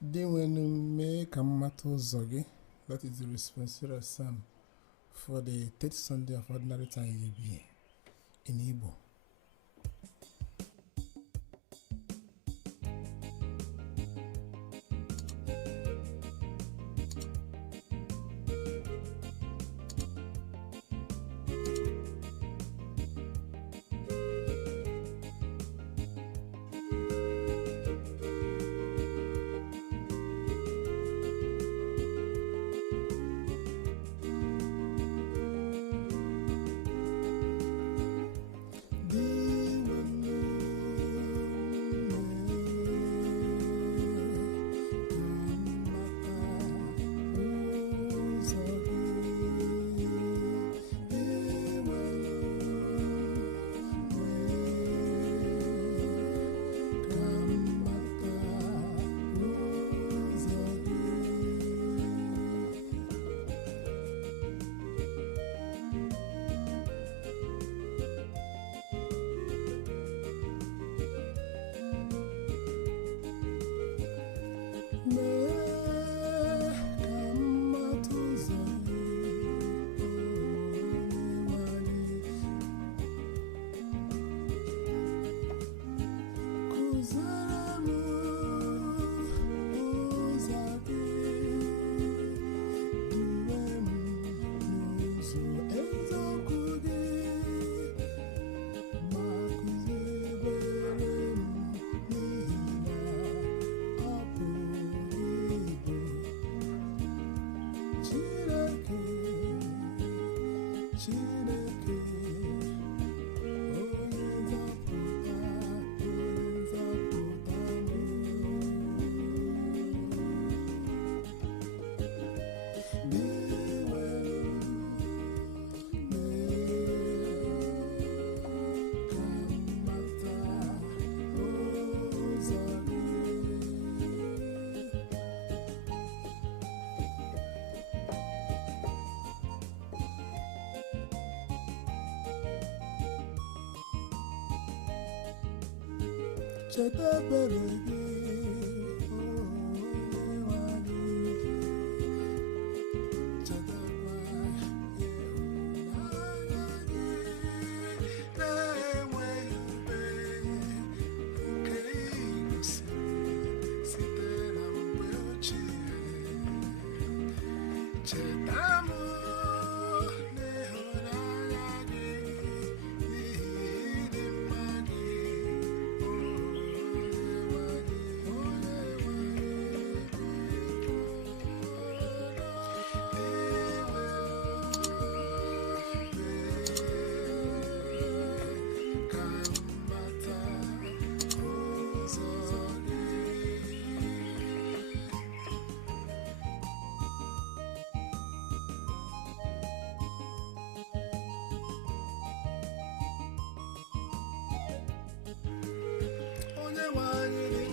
Dị nwenu mee ka mmata ụzọ gị. That is the responsorial psalm for the third Sunday of Ordinary Time in Igbo. Cheta ebere gị, Onyenwe anyị, chetakwa ịhụnanya gị na-enweghị ube nke ị gosiri site na mgbe ochie. Cheta m n'ịhụnanya gị n'ihi ịdị mma gị. Onyenwe anyị dị